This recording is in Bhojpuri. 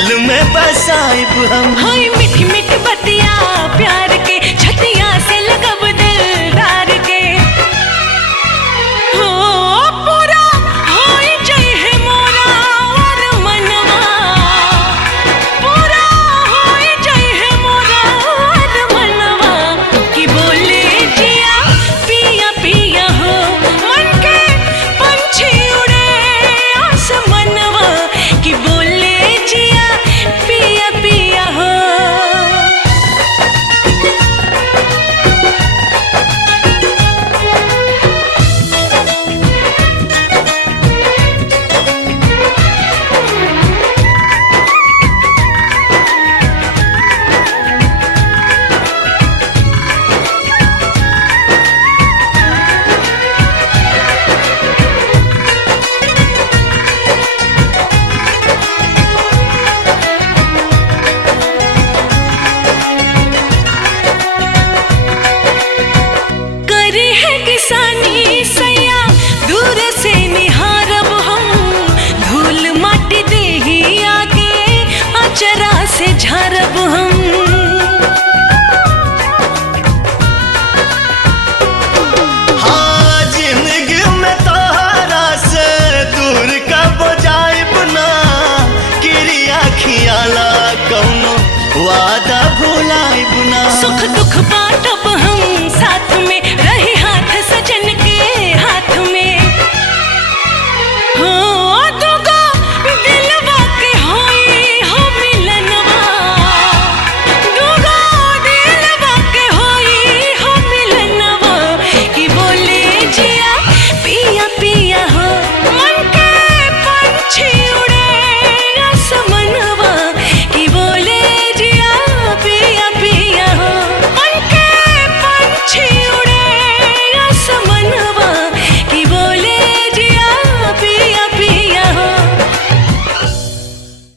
दिल में बसाइब हम। हाय मीठी मीठी बतिया प्यार के छतिया से लगब दिलदार के। हो पूरा होई जई है मोरा और मनवा, पूरा होई जई है मोरा और मनवा। कि बोले जिया पिया पिया हो मन के पंछी उड़े आसमनवा। कि बोले जिया पिया पिया हो। करे है किसानी सैया दूर से निहारब हम। धूल माटी देही आगे अचरा से झारब हम। हाँ जिंदगी में तोहरा से दूर कब जाइब ना। क्रिया खियाला कौनो वादा भुलाइब ना। सुख दुख